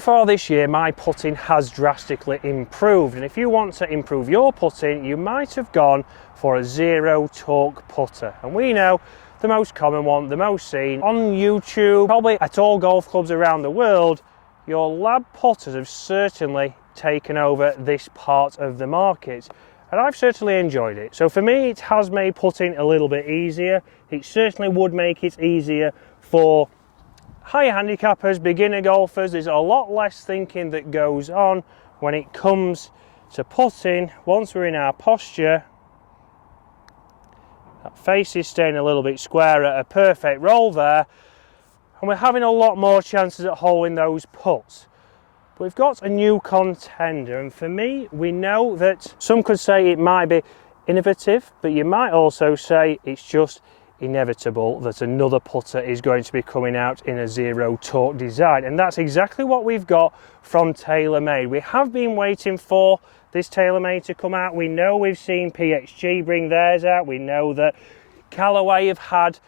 So far this year, my putting has drastically improved, and if you want to improve your putting, you might have gone for a zero torque putter. And we know the most common one, the most seen on YouTube, probably at all golf clubs around the world, your lab putters have certainly taken over this part of the market. And I've certainly enjoyed it. So for me, it has made putting a little bit easier. It certainly would make it easier for higher handicappers, beginner golfers. There's a lot less thinking that goes on when it comes to putting. Once we're in our posture, that face is staying a little bit square at a perfect roll there, and we're having a lot more chances at holing those putts. But we've got a new contender, and for me, we know that some could say it might be innovative, but you might also say it's just inevitable that another putter is going to be coming out in a zero torque design, and that's exactly what we've got from Taylormade. We have been waiting for this Taylormade to come out. We know we've seen PXG bring theirs out. We know that Callaway have had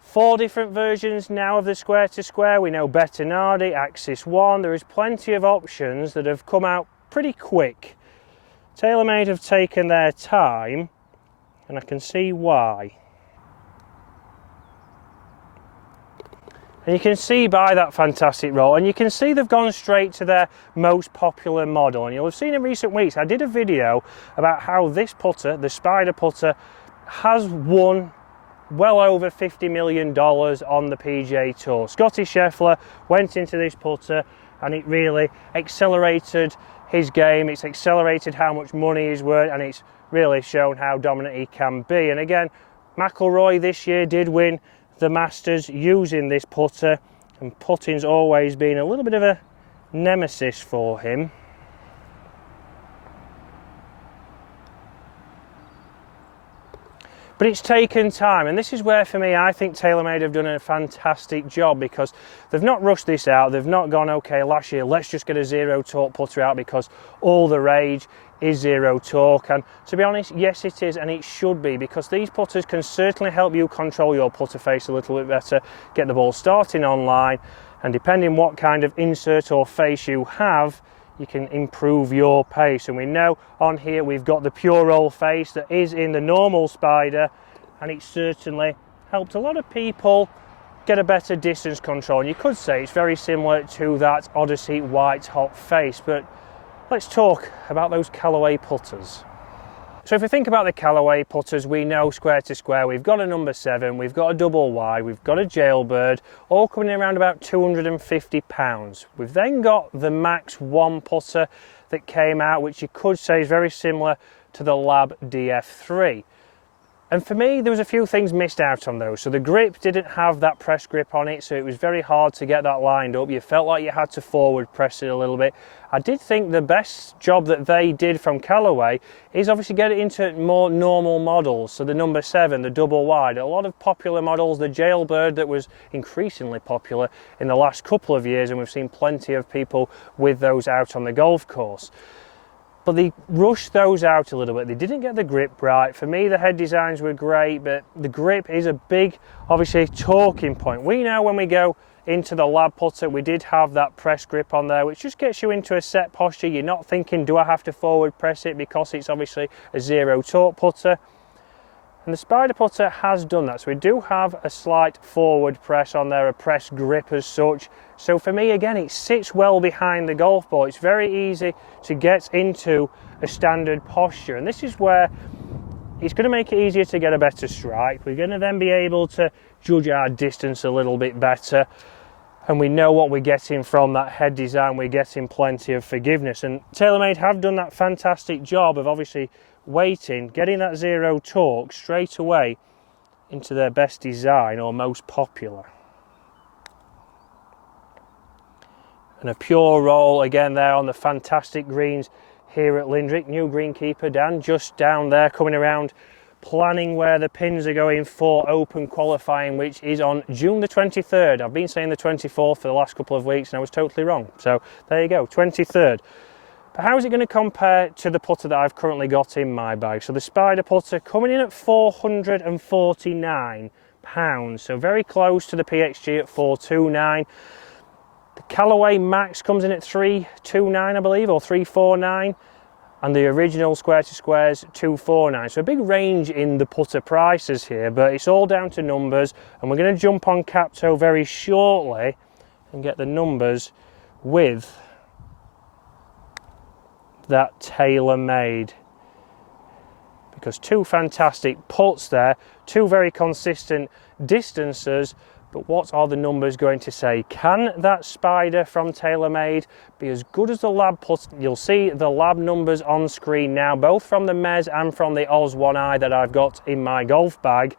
4 different versions now of the square to square. We know Bettinardi, Axis 1. There is plenty of options that have come out pretty quick. Taylormade have taken their time, and I can see why. And you can see by that fantastic roll, and you can see they've gone straight to their most popular model. And you'll have seen in recent weeks, I did a video about how this putter, the Spider putter, has won well over $50 million on the PGA Tour. Scotty Scheffler went into this putter and it really accelerated his game. It's accelerated how much money he's worth, and it's really shown how dominant he can be. And again, McIlroy this year did win the Masters using this putter, and putting's always been a little bit of a nemesis for him. But it's taken time, and this is where, for me, I think Taylormade have done a fantastic job, because they've not rushed this out. They've not gone, okay, last year, let's just get a zero torque putter out because all the rage is zero torque. And to be honest, yes, it is, and it should be, because these putters can certainly help you control your putter face a little bit better, get the ball starting online, and depending what kind of insert or face you have, you can improve your pace. And we know on here we've got the pure roll face that is in the normal Spider, and it certainly helped a lot of people get a better distance control. And you could say it's very similar to that Odyssey white hot face. But let's talk about those Callaway putters. So if we think about the Callaway putters, we know square to square we've got a number 7, we've got a double wide, we've got a jailbird, all coming in around about £250. We've then got the Max 1 putter that came out, which you could say is very similar to the Lab DF3. And for me, there was a few things missed out on those. So the grip didn't have that press grip on it, so it was very hard to get that lined up. You felt like you had to forward press it a little bit. I did think the best job that they did from Callaway is obviously get it into more normal models. So the number 7, the double wide, a lot of popular models, the jailbird that was increasingly popular in the last couple of years, and we've seen plenty of people with those out on the golf course. But they rushed those out a little bit. They didn't get the grip right. For me, the head designs were great, but the grip is a big, obviously, talking point. We know when we go into the Lab putter, we did have that press grip on there, which just gets you into a set posture. You're not thinking, do I have to forward press it, because it's obviously a zero torque putter. And the Spider putter has done that. So we do have a slight forward press on there, a press grip as such. So for me, again, it sits well behind the golf ball. It's very easy to get into a standard posture. And this is where it's going to make it easier to get a better strike. We're going to then be able to judge our distance a little bit better. And we know what we're getting from that head design. We're getting plenty of forgiveness. And Taylormade have done that fantastic job of obviously waiting, getting that zero torque straight away into their best design or most popular. And a pure roll again there on the fantastic greens here at Lindrick. New greenkeeper Dan just down there coming around, planning where the pins are going for Open qualifying, which is on June the 23rd. I've been saying the 24th for the last couple of weeks and I was totally wrong. So there you go, 23rd. But how is it going to compare to the putter that I've currently got in my bag? So the Spider putter coming in at £449, so very close to the PXG at £429. The Callaway Max comes in at 329, I believe, or 349. And the original square to squares 249. So a big range in the putter prices here, but it's all down to numbers, and we're going to jump on Capto very shortly and get the numbers with that Taylormade, because two fantastic putts there, two very consistent distances. But what are the numbers going to say? Can that Spider from Taylormade be as good as the Lab putt? You'll see the Lab numbers on screen now, both from the Mez and from the Oz 1i that I've got in my golf bag.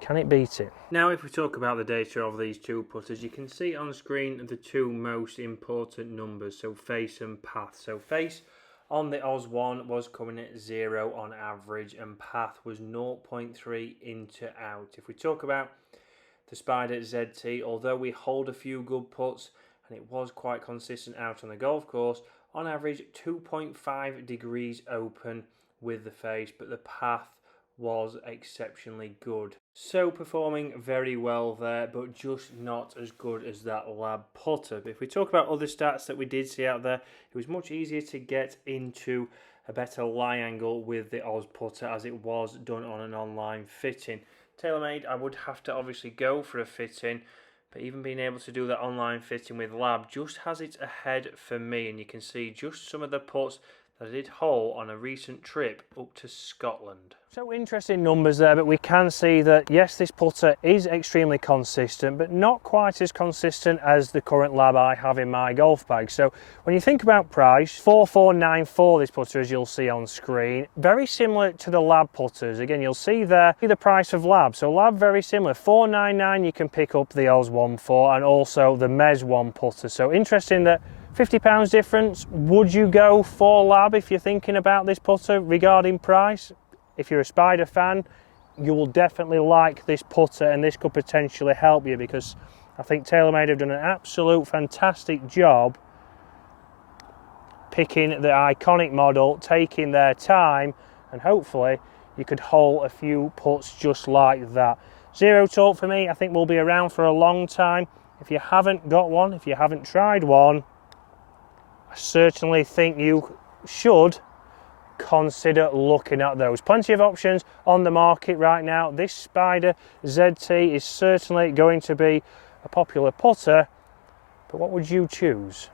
Can it beat it? Now, if we talk about the data of these two putters, you can see on screen the two most important numbers, so face and path. So face on the Oz 1 was coming at 0 on average, and path was 0.3 into out. If we talk about the Spider ZT, although we hold a few good putts and it was quite consistent out on the golf course, on average 2.5 degrees open with the face, but the path was exceptionally good. So performing very well there, but just not as good as that Lab putter. But if we talk about other stats that we did see out there, it was much easier to get into a better lie angle with the Oz putter as it was done on an online fitting. Taylormade, I would have to obviously go for a fitting, but even being able to do that online fitting with Lab just has it ahead for me, and you can see just some of the putts that I did hole on a recent trip up to Scotland. So interesting numbers there, but we can see that yes, this putter is extremely consistent, but not quite as consistent as the current Lab I have in my golf bag. So when you think about price, 4494 this putter, as you'll see on screen, very similar to the Lab putters. Again, you'll see there the price of Lab. So Lab very similar, 499 you can pick up the Oz 1 for, and also the Mez 1 putter. So interesting that £50 difference. Would you go for Lab if you're thinking about this putter regarding price? If you're a Spider fan, you will definitely like this putter, and this could potentially help you, because I think Taylormade have done an absolute fantastic job picking the iconic model, taking their time, and hopefully you could hole a few putts just like that. Zero torque for me, I think will be around for a long time. If you haven't got one, if you haven't tried one, I certainly think you should consider looking at those. Plenty of options on the market right now. This Spider ZT is certainly going to be a popular putter, but what would you choose?